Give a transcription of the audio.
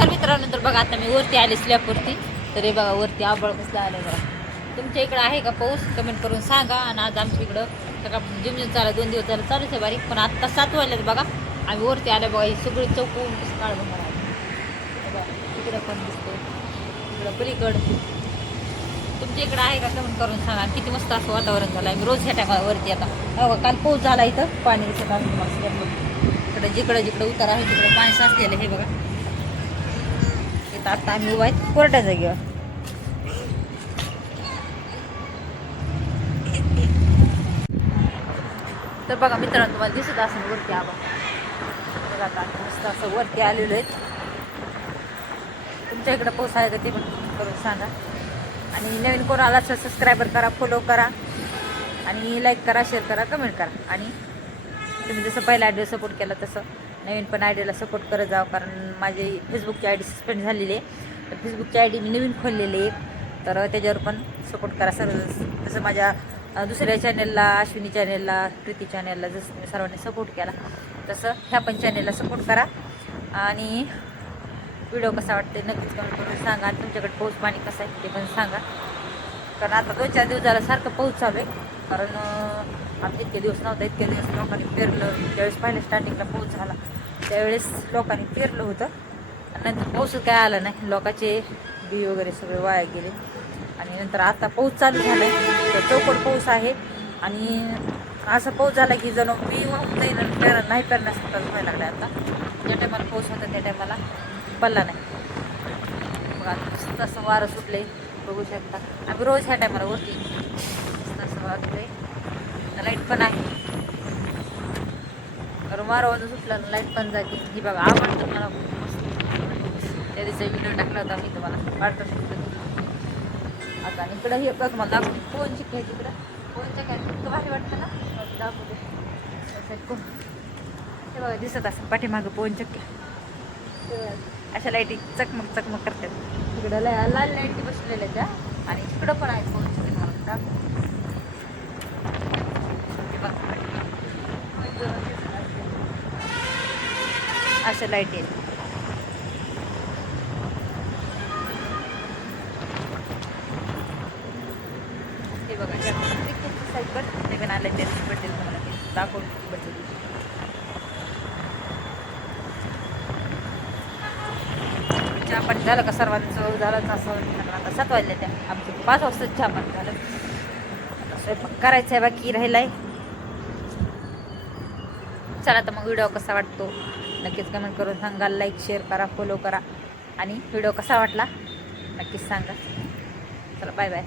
नमस्कार मित्रांनो, तर बघा आता मी वरती आले स्लॅबवरती. तर हे बघा वरती आबळ कसलं आलं बघा. तुमच्या इकडं आहे का पाऊस? कमेंट करून सांगा. आणि आज आमच्या इकडं सकाळ जिमजिम चालू 2 दिवस झालं चालूच आहे बारीक, पण आत्ता 7 वाजल्यात बघा. आम्ही वरती आले बघा. ही सगळी चौकून कसं काळ बघा. तिकडं पण दिसतो, इकडं पलीकडं. तुमच्या इकडं आहे का कमेंट करून सांगा. आणि किती मस्त असं वातावरण झालं. आम्ही रोज ह्या टायमाला वरती आता बघा. काल पाऊस झाला इथं, पाणी दिसत असं मस्त. इकडं जिकडं जिकडं उतार आहे तिकडं पाणी साचलेलं हे बघा. आता आम्ही उभा आहेत कोरड्या जागेवर. तर बघा मित्रांनो, तुम्हाला दिसत असेल वरती आबा. बघा आता मस्त असं वरती आलेलो आहेत. तुमच्या इकडं पाऊस आहे का ते पण करून सांगा. आणि नवीन कोण आला तर सबस्क्रायबर करा, फॉलो करा, आणि लाईक करा, शेअर करा, कमेंट करा. आणि तुम्ही जसं पहिल्या आयडीला सपोर्ट केला तसं नवीन पण आयडीला सपोर्ट करत जावं. कारण माझी फेसबुकची आय डी सस्पेंड झालेली आहे. तर फेसबुकची आय डी मी नवीन खोललेली आहे, तर त्याच्यावर पण सपोर्ट करा सर्व. जसं माझ्या दुसऱ्या चॅनेलला, अश्विनी चॅनेलला, प्रीती चॅनेलला जसं तुम्ही सर्वांनी सपोर्ट केला तसं ह्या पण चॅनेलला सपोर्ट करा. आणि व्हिडिओ कसा वाटते नक्कीच कमेंट करून सांगा. आणि तुमच्याकडे पाऊस पाणी कसं आहे ते पण सांगा. कारण आता 2-4 दिवस झाला सारखं पाऊस चालू आहे. कारण आमचे इतके दिवस नव्हता, इतके दिवस लोकांनी पेरलं. ज्यावेळेस पहिल्या स्टार्टिंगला पाऊस झाला त्यावेळेस लोकांनी पेरलं होतं, आणि नंतर पाऊसच काय आला नाही. लोकांचे बी वगैरे सगळे वाया गेले. आणि नंतर आता पाऊस चालू झाला आहे, तर चौपट पाऊस आहे. आणि असा पाऊस झाला की जणू बी वाहून जाईल आणि नाही पेरण्यासारखा व्हायला लागला. आता ज्या टायमाला पाऊस होता त्या टायमाला पडला नाही. मग आता तसं वारं सुटले बघू शकता. आम्ही रोज ह्या टायमाला वरती तसं वाटतंय. लाईट पण आहे, कारण वारं वाजून सुटलं लाईट पण जाते. ही बघा आवडतं मला त्या दिवशी व्हिडिओ टाकला होता मी तुम्हाला वाटतं. आता इकडं हे बघ मला दाखवते फोन शिकाय तिकडं फोनच्या काय इतकं भारी वाटतं ना. दाखवते हे बघा दिसत असं पाठीमागं पोन चक्की अशा लाईटी चकमक चकमक करतात. तिकडं लाल लाईटी बसलेल्या त्या, आणि तिकडं पण आहेत फोन चक्की. मला अशा लाईटी आहेत. हे बघा साईडवर नवीन आलं ते बड्डेल तुम्हाला दाखवून बड्डे. चहा पाणी झालं का सर्वांचं? झालं असं. आता 7 वाजले त्या आमचं 5 वाजता चहा पाणी झालं. आता स्वयंपाक करायचं आहे बाकी राहिलाय. चला तर मग व्हिडिओ कसा वाटतो नक्कीच कमेंट करून सांगा. लाईक शेअर करा, फॉलो करा. आणि व्हिडिओ कसा वाटला नक्कीच सांगा. चला बाय बाय.